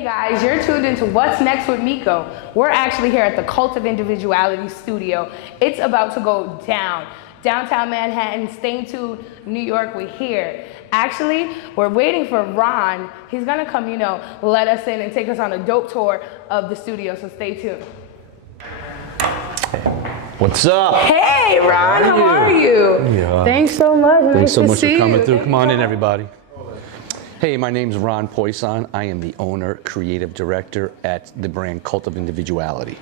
Hey guys, you're tuned into What's Next with MIKO. We're actually here at the Cult of Individuality studio. It's about to go down. Downtown Manhattan, stay tuned, New York, we're here. Actually, we're waiting for Ron. He's gonna come, let us in and take us on a dope tour of the studio, so stay tuned. What's up? Hey Ron, how are you? Yeah. Thanks so much. Thanks so Nice to much for see coming you. through. Come on in, everybody. Hey, my name's Ron Poisson. I am the owner, creative director at the brand Cult of Individuality.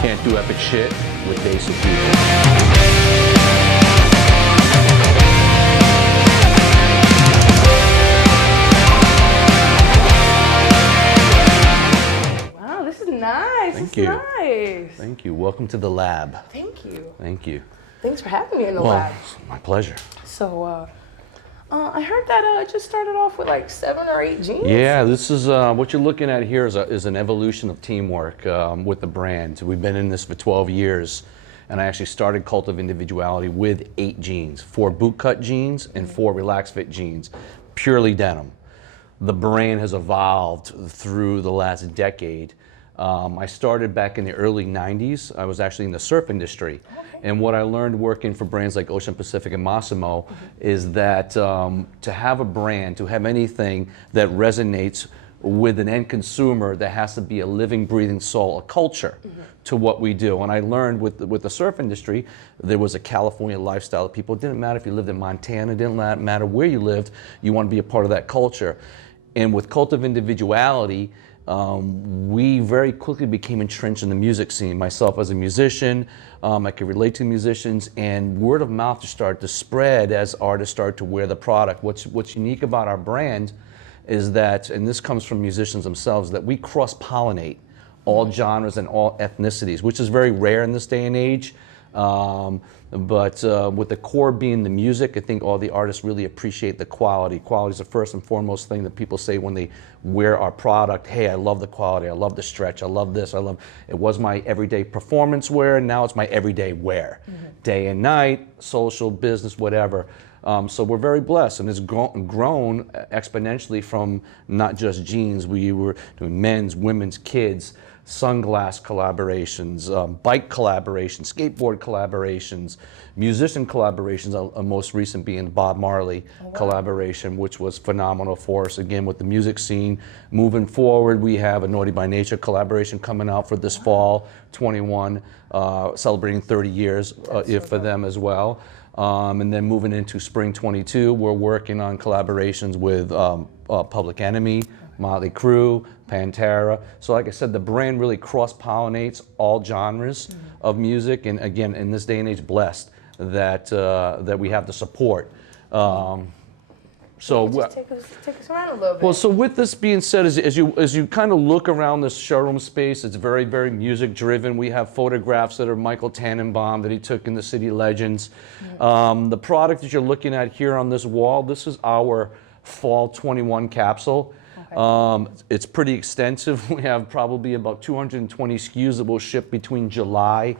Can't do epic shit with basic people. Nice. Thank you. Nice. Thank you. Welcome to the lab. Thank you. Thank you. Thanks for having me in the lab. My pleasure. So, I heard that it just started off with like 7 or 8 jeans. Yeah, this is what you're looking at here is an evolution of teamwork with the brand. We've been in this for 12 years, and I actually started Cult of Individuality with 8 jeans, 4 bootcut jeans and 4 relaxed fit jeans, purely denim. The brand has evolved through the last decade. I started back in the early 90s. I was actually in the surf industry. Okay. And what I learned working for brands like Ocean Pacific and Massimo is that to have a brand, to have anything that resonates with an end consumer, there has to be a living, breathing soul, a culture to what we do. And I learned with the surf industry, there was a California lifestyle. People, it didn't matter if you lived in Montana, it didn't matter where you lived, you want to be a part of that culture. And with Cult of Individuality, we very quickly became entrenched in the music scene. Myself as a musician, I could relate to musicians, and word of mouth just started to spread as artists started to wear the product. What's unique about our brand is that, and this comes from musicians themselves, that we cross-pollinate all genres and all ethnicities, which is very rare in this day and age. But with the core being the music, I think all the artists really appreciate the quality. Quality is the first and foremost thing that people say when they wear our product. Hey, I love the quality, I love the stretch, I love this, it was my everyday performance wear, and now it's my everyday wear. Day and night, social, business, whatever. So we're very blessed, and it's grown exponentially from not just jeans. We were doing men's, women's, kids, sunglass collaborations, bike collaborations, skateboard collaborations, musician collaborations, most recent being Bob Marley collaboration, which was phenomenal for us. Again, with the music scene moving forward, we have a Naughty by Nature collaboration coming out for this fall, 21, celebrating 30 years for them as well. And then moving into spring 22, we're working on collaborations with Public Enemy, Motley Crue, Pantera. So like I said, the brand really cross-pollinates all genres of music, and again, in this day and age, blessed that we have the support. So take us around a little bit. Well, so with this being said, as you kind of look around this showroom space, it's very, very music driven. We have photographs that are Michael Tannenbaum that he took in the City Legends. The product that you're looking at here on this wall, this is our Fall 21 capsule. It's pretty extensive. We have probably about 220 SKUs that will ship between July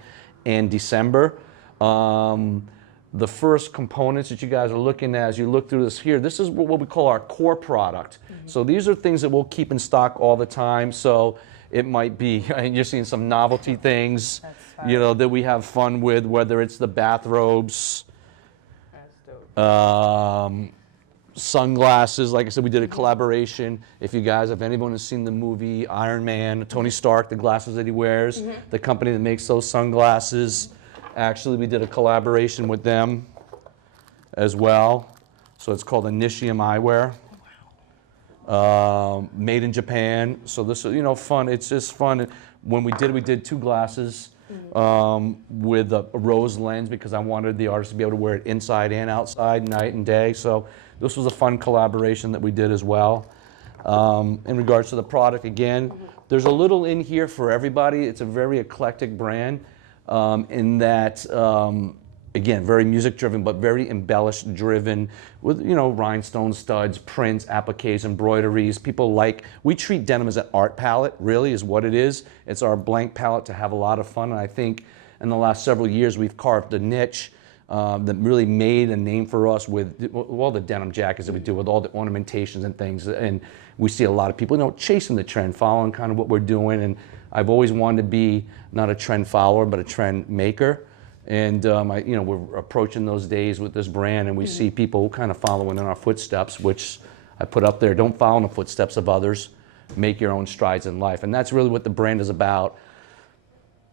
and December. The first components that you guys are looking at as you look through this here, this is what we call our core product. So these are things that we'll keep in stock all the time. So it might be, and you're seeing some novelty things, that we have fun with, whether it's the bathrobes, sunglasses. Like I said, we did a collaboration. If anyone has seen the movie Iron Man, Tony Stark, the glasses that he wears, the company that makes those sunglasses, actually we did a collaboration with them as well. So it's called Initium Eyewear. Made in Japan. So this is, fun. It's just fun. When we did 2 glasses with a rose lens, because I wanted the artist to be able to wear it inside and outside, night and day. So this was a fun collaboration that we did as well. In regards to the product, again, there's a little in here for everybody. It's a very eclectic brand in that, again, very music driven, but very embellished driven with, rhinestone studs, prints, appliques, embroideries. We treat denim as an art palette, really is what it is. It's our blank palette to have a lot of fun. And I think in the last several years, we've carved a niche that really made a name for us with all the denim jackets that we do, with all the ornamentations and things. And we see a lot of people, chasing the trend, following kind of what we're doing. And I've always wanted to be not a trend follower, but a trend maker. And we're approaching those days with this brand, and we see people kind of following in our footsteps, which I put up there. Don't follow in the footsteps of others. Make your own strides in life. And that's really what the brand is about.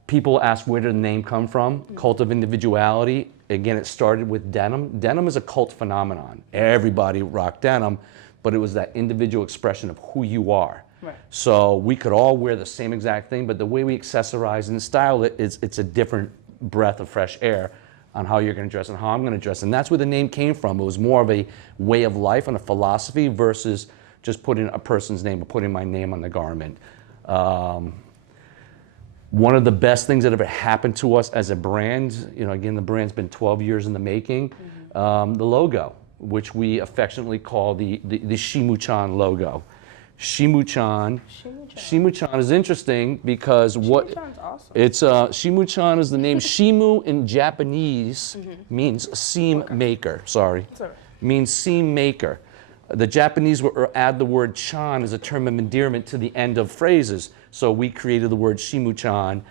People ask, where did the name come from? Cult of Individuality. Again, it started with denim. Denim is a cult phenomenon. Everybody rocked denim, but it was that individual expression of who you are. Right. So we could all wear the same exact thing, but the way we accessorize and style it, it's a different breath of fresh air on how you're going to dress and how I'm going to dress. And that's where the name came from. It was more of a way of life and a philosophy versus just putting a person's name or putting my name on the garment. One of the best things that ever happened to us as a brand, again, the brand's been 12 years in the making, the logo, which we affectionately call the Shimu-chan logo. Shimu-chan is interesting because Shimu-chan's awesome. It's Shimu-chan is the name. Shimu in Japanese means seam maker. Sorry, means seam maker. The Japanese will add the word chan as a term of endearment to the end of phrases. So we created the word Shimu-chan.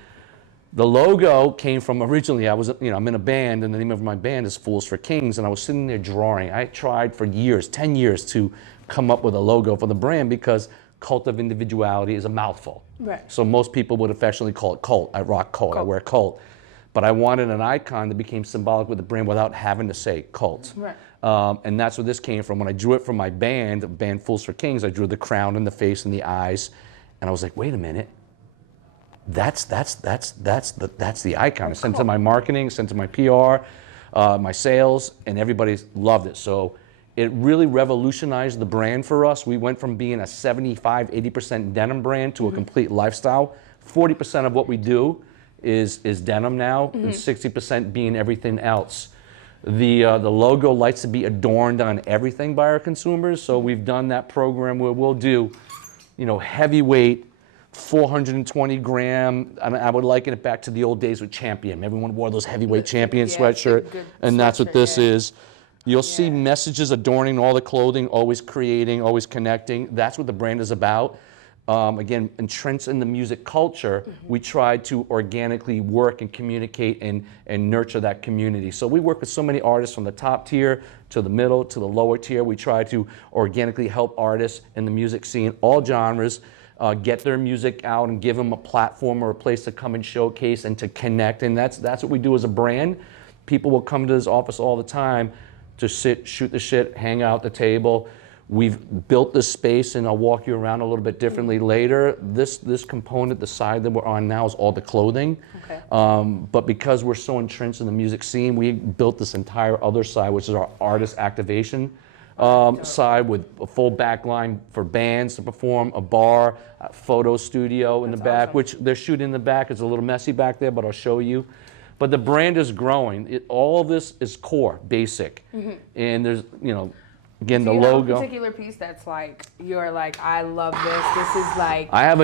The logo came from originally, I'm in a band, and the name of my band is Fools for Kings, and I was sitting there drawing. I tried for years, 10 years, to come up with a logo for the brand because Cult of Individuality is a mouthful. Right. So most people would affectionately call it cult. I rock cult. I wear cult. But I wanted an icon that became symbolic with the brand without having to say cult. Right. And that's where this came from. When I drew it from my band Fools for Kings, I drew the crown and the face and the eyes, and I was like, wait a minute. That's the icon. I sent it to my marketing, sent it to my PR, my sales, and everybody loved it. So it really revolutionized the brand for us. We went from being a 75-80% denim brand to a complete lifestyle. 40% of what we do is denim now, and 60% being everything else. The logo likes to be adorned on everything by our consumers, so we've done that program where we'll do, heavyweight, 420 gram, and I would liken it back to the old days with Champion. Everyone wore those heavyweight Champion sweatshirt, and that's what this is. You'll see messages adorning all the clothing, always creating, always connecting. That's what the brand is about. Again, entrenched in the music culture, we try to organically work and communicate and nurture that community. So we work with so many artists from the top tier to the middle to the lower tier. We try to organically help artists in the music scene, all genres, get their music out and give them a platform or a place to come and showcase and to connect. And that's what we do as a brand. People will come to this office all the time to sit, shoot the shit, hang out at the table. We've built this space, and I'll walk you around a little bit differently later. This component, the side that we're on now, is all the clothing. Okay. But because we're so entrenched in the music scene, we built this entire other side, which is our artist activation side, with a full back line for bands to perform, a bar, a photo studio in the back, which they're shooting in the back. It's a little messy back there, but I'll show you. But the brand is growing. All of this is core, basic. And there's, again, the logo. Do you have a particular piece that's like, you're like, I love this. This is like. I have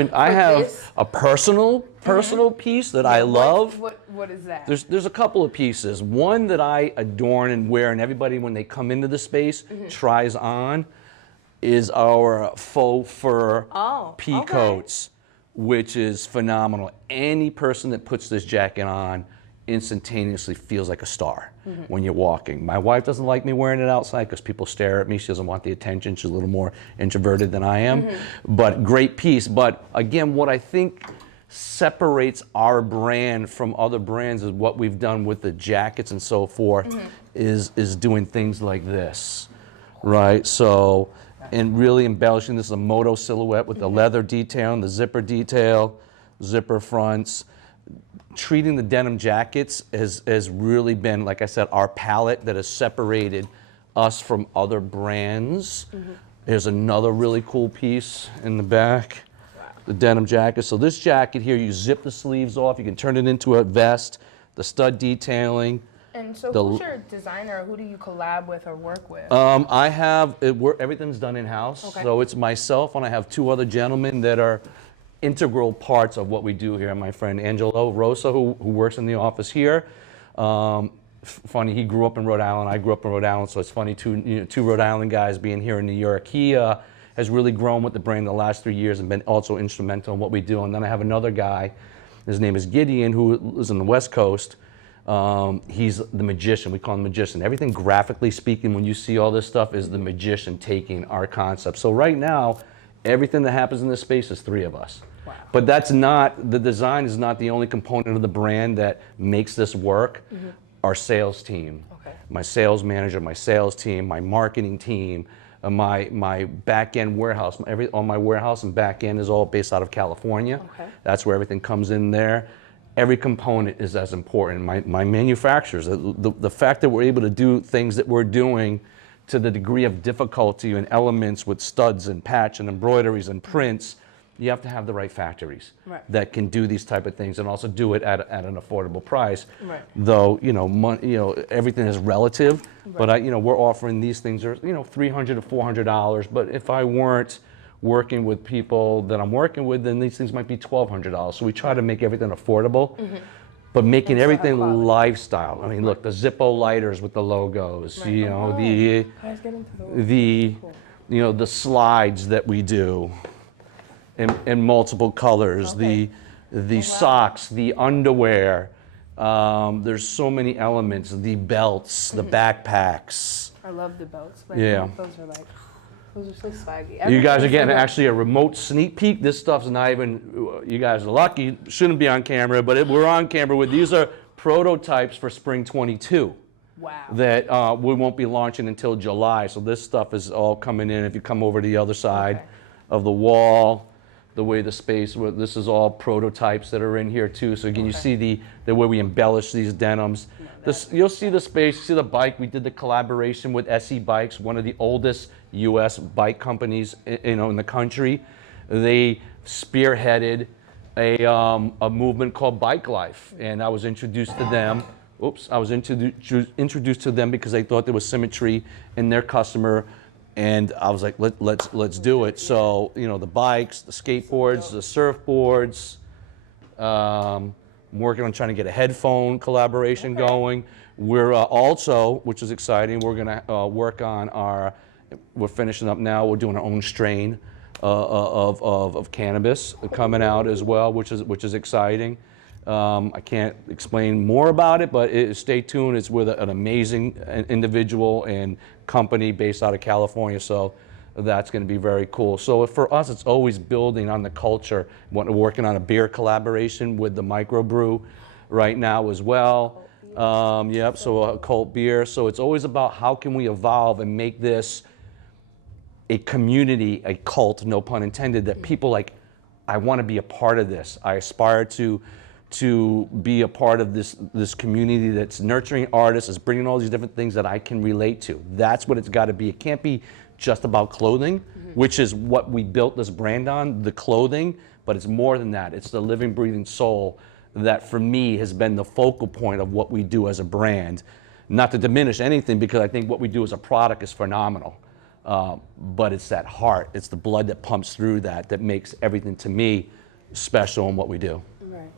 a personal piece that I love. What is that? There's a couple of pieces. One that I adorn and wear, and everybody when they come into the space tries on, is our faux fur pea coats, which is phenomenal. Any person that puts this jacket on instantaneously feels like a star when you're walking. My wife doesn't like me wearing it outside because people stare at me. She doesn't want the attention. She's a little more introverted than I am. But great piece. But again, what I think separates our brand from other brands is what we've done with the jackets and so forth is doing things like this, right? So, and really embellishing. This is a moto silhouette with the leather detail and the zipper detail, zipper fronts. Treating the denim jackets has really been, like I said, our palette that has separated us from other brands. There's another really cool piece in the back, the denim jacket. So this jacket here, you zip the sleeves off, you can turn it into a vest, the stud detailing. And so who's your designer? Who do you collab with or work with? I have, everything's done in-house. So it's myself, and I have two other gentlemen that are integral parts of what we do here. My friend Angelo Rosa, who works in the office here. Funny, he grew up in Rhode Island. I grew up in Rhode Island, so it's funny two Rhode Island guys being here in New York. He has really grown with the brand the last 3 years and been also instrumental in what we do. And then I have another guy, his name is Gideon, who lives on the West Coast. He's the magician. We call him magician. Everything graphically speaking, when you see all this stuff, is the magician taking our concept. So right now, everything that happens in this space is 3 of us. Wow. But that's not, the design is not the only component of the brand that makes this work. Our sales team, my sales manager, my sales team, my marketing team, my back-end warehouse, all my warehouse and back-end is all based out of California. That's where everything comes in there. Every component is as important. My manufacturers, the fact that we're able to do things that we're doing to the degree of difficulty and elements with studs and patch and embroideries and prints, you have to have the right factories that can do these type of things and also do it at an affordable price. Though everything is relative, but we're offering these things are $300 to $400. But if I weren't working with people that I'm working with, then these things might be $1,200. So we try to make everything affordable, but making everything lifestyle. I mean, look, the Zippo lighters with the logos, the slides that we do in multiple colors, the socks, the underwear. There's so many elements. The belts, the backpacks. I love the belts. Yeah. Those are so swaggy. You guys are getting actually a remote sneak peek. This stuff's not even, you guys are lucky, shouldn't be on camera, but we're on camera with, these are prototypes for spring 22. Wow. That we won't be launching until July. So this stuff is all coming in. If you come over to the other side of the wall, the way the space, this is all prototypes that are in here too. So again, you see the way we embellish these denims. You'll see the space, you see the bike. We did the collaboration with SE Bikes, one of the oldest U.S. bike companies in the country. They spearheaded a movement called Bike Life, and I was introduced to them. I was introduced to them because they thought there was symmetry in their customer. And I was like, let's do it. So, the bikes, the skateboards, the surfboards, I'm working on trying to get a headphone collaboration going. We're also, which is exciting, we're gonna work on we're finishing up now, we're doing our own strain of cannabis coming out as well, which is exciting. I can't explain more about it, but stay tuned. It's with an amazing individual and company based out of California, so that's going to be very cool. So for us, it's always building on the culture. We're working on a beer collaboration with the microbrew right now as well. So a cult beer. So it's always about how can we evolve and make this a community, a cult, no pun intended, that people like, I want to be a part of this. I aspire to be a part of this community that's nurturing artists, is bringing all these different things that I can relate to. That's what it's got to be. It can't be just about clothing, which is what we built this brand on, the clothing, but it's more than that. It's the living, breathing soul that for me has been the focal point of what we do as a brand. Not to diminish anything, because I think what we do as a product is phenomenal. But it's that heart, it's the blood that pumps through that makes everything to me special in what we do. Right.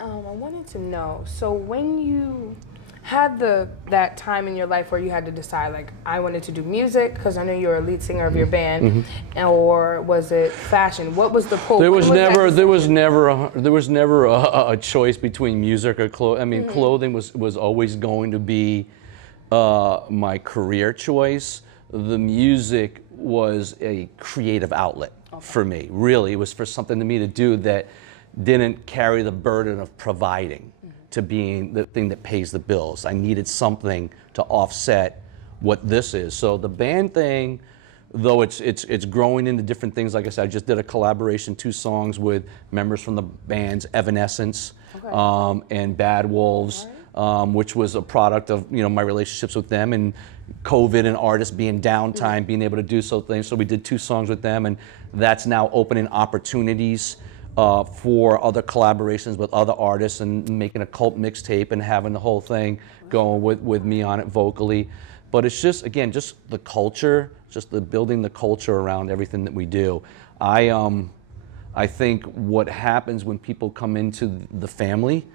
I wanted to know, so when you had that time in your life where you had to decide, like, I wanted to do music because I know you're a lead singer of your band, or was it fashion? What was the pull? There was never a choice between music or clothing. I mean, clothing was always going to be my career choice. The music was a creative outlet for me. Really, it was for something to me to do that didn't carry the burden of providing to being the thing that pays the bills. I needed something to offset what this is. So the band thing, though it's growing into different things. Like I said, I just did a collaboration, 2 songs with members from the bands Evanescence and Bad Wolves, which was a product of my relationships with them and COVID and artists being downtime, being able to do so things. So we did 2 songs with them, and that's now opening opportunities for other collaborations with other artists and making a cult mixtape and having the whole thing going with me on it vocally. But it's just, again, just the culture, just the building the culture around everything that we do. I think what happens when people come into the family,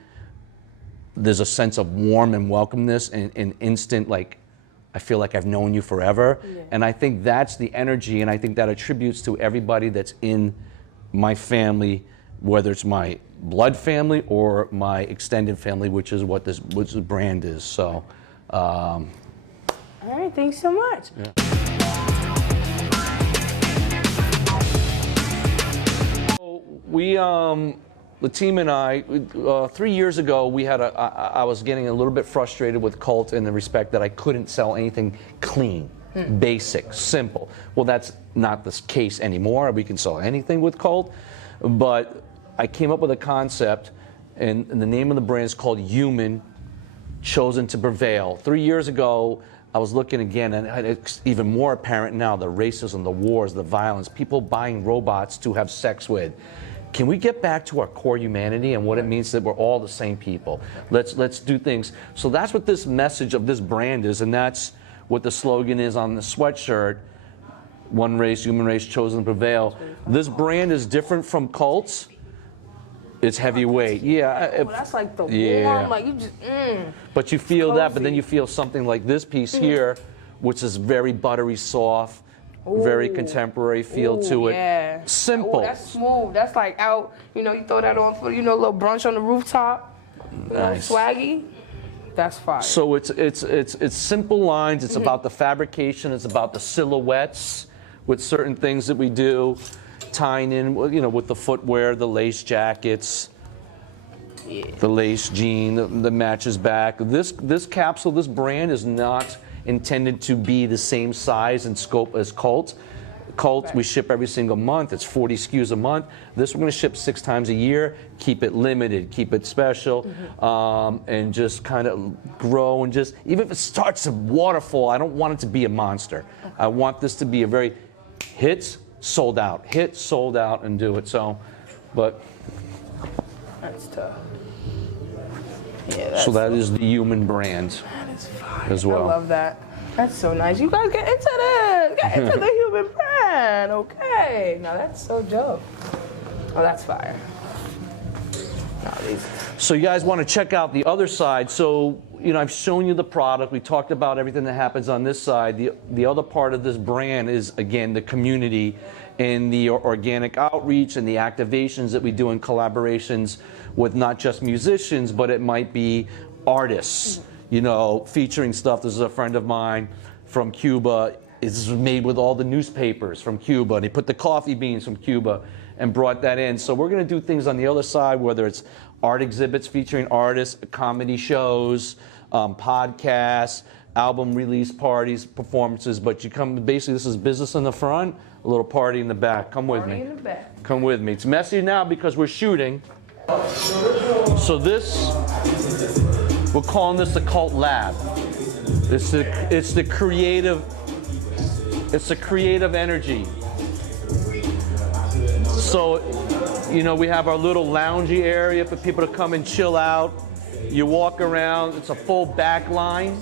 there's a sense of warm and welcomeness and instant, like, I feel like I've known you forever. Yeah. And I think that's the energy, and I think that attributes to everybody that's in my family, whether it's my blood family or my extended family, which is what this brand is. So, all right, thanks so much. Yeah. We, the team and I, 3 years ago, I was getting a little bit frustrated with Cult in the respect that I couldn't sell anything clean, basic, simple. Well, that's not the case anymore. We can sell anything with Cult, but I came up with a concept, and the name of the brand is called Human, Chosen to Prevail. 3 years ago, I was looking again, and it's even more apparent now, the racism, the wars, the violence, people buying robots to have sex with. Can we get back to our core humanity and what it means that we're all the same people? Let's do things. So that's what this message of this brand is, and that's what the slogan is on the sweatshirt. One race, human race, chosen to prevail. This brand is different from Cult's. It's heavyweight. Yeah. Well, that's like the warm, like you just, But you feel that, but then you feel something like this piece here, which is very buttery soft, very contemporary feel to it. Yeah. Simple. Ooh, that's smooth. That's like out, you know, you throw that on for, you know, a little brunch on the rooftop. Nice. Swaggy. That's fire. So it's simple lines. It's about the fabrication. It's about the silhouettes with certain things that we do, tying in, you know, with the footwear, the lace jackets, the lace jean, the matches back. This capsule, this brand is not intended to be the same size and scope as Cult. Cult, we ship every single month. It's 40 SKUs a month. This we're going to ship 6 times a year. Keep it limited, keep it special, and just kind of grow, and just, even if it starts a waterfall, I don't want it to be a monster. I want this to be a very hits, sold out, hit, sold out, and do it. So, but that's tough. Yeah, so that is the Human brand. That is fire. As well. I love that. That's so nice. You guys get into this. Get into the Human brand. Okay. Now that's so dope. Oh, that's fire. So you guys want to check out the other side. So, you know, I've shown you the product. We talked about everything that happens on this side. The other part of this brand is, again, the community and the organic outreach and the activations that we do in collaborations with not just musicians, but it might be artists, you know, featuring stuff. This is a friend of mine from Cuba. It's made with all the newspapers from Cuba, and he put the coffee beans from Cuba and brought that in. So we're going to do things on the other side, whether it's art exhibits featuring artists, comedy shows, podcasts, album release parties, performances. But you come, basically, this is business in the front, a little party in the back. Come with me. In the back. Come with me. It's messy now because we're shooting. So this, we're calling this the Cult Lab. It's the creative energy. So, you know, we have our little loungy area for people to come and chill out. You walk around. It's a full back line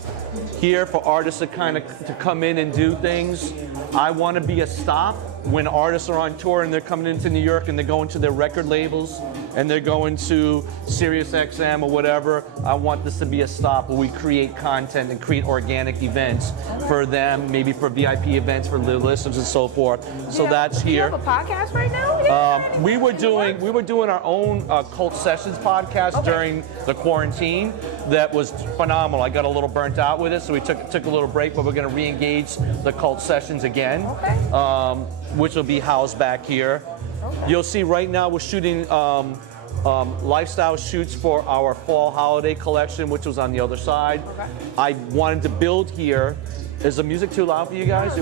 here for artists to to come in and do things. I want to be a stop when artists are on tour and they're coming into New York and they're going to their record labels and they're going to Sirius XM or whatever. I want this to be a stop where we create content and create organic events for them, maybe for VIP events for listeners and so forth. So that's here. You have a podcast right now? We were doing our own Cult Sessions podcast during the quarantine. That was phenomenal. I got a little burnt out with it, so we took a little break, but we're going to re-engage the Cult Sessions again, which will be housed back here. Okay. You'll see right now we're shooting lifestyle shoots for our fall holiday collection, which was on the other side. Okay. I wanted to build here. Is the music too loud for you guys?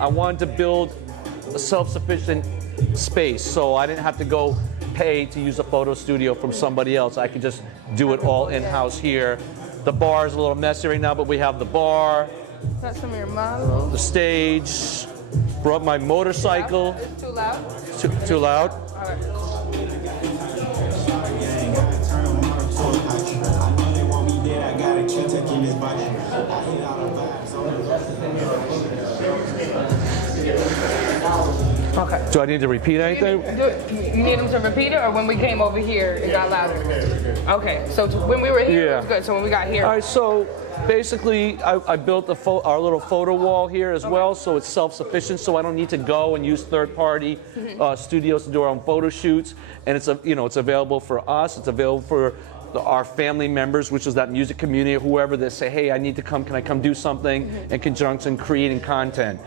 I wanted to build a self-sufficient space, so I didn't have to go pay to use a photo studio from somebody else. I could just do it all in-house here. The bar is a little messy right now, but we have the bar, that's some of your models. the stage. Brought my motorcycle. It's too loud? Too loud? All right. Okay. Do I need to repeat anything? You need them to repeat it, or when we came over here, it got louder? Okay, so when we were here, it was good. So when we got here. All right, so basically, I built our little photo wall here as well, so it's self-sufficient, so I don't need to go and use third-party studios to do our own photo shoots. And it's it's available for us. It's available for our family members, which is that music community, or whoever that say, hey, I need to come. Can I come do something in conjunction creating content?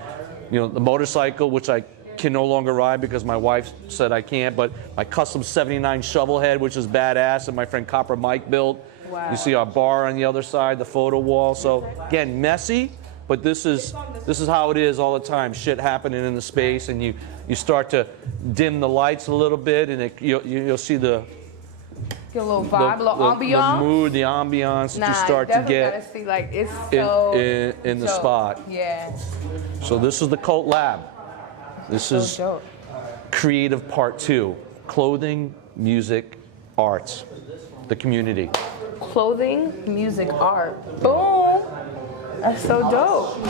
The motorcycle, which I can no longer ride because my wife said I can't, but my custom 79 shovel head, which is badass, and my friend Copper Mike built. Wow. You see our bar on the other side, the photo wall. So again, messy, but this is how it is all the time. Shit happening in the space, and you start to dim the lights a little bit, and you'll see the get a little vibe, a little ambiance. The mood, the ambiance that you start to get gotta see, like, it's so in the spot. Yeah. So this is the Cult Lab. This is dope. Creative Part 2. Clothing, music, arts. The community. Clothing, music, art. Boom. That's so dope.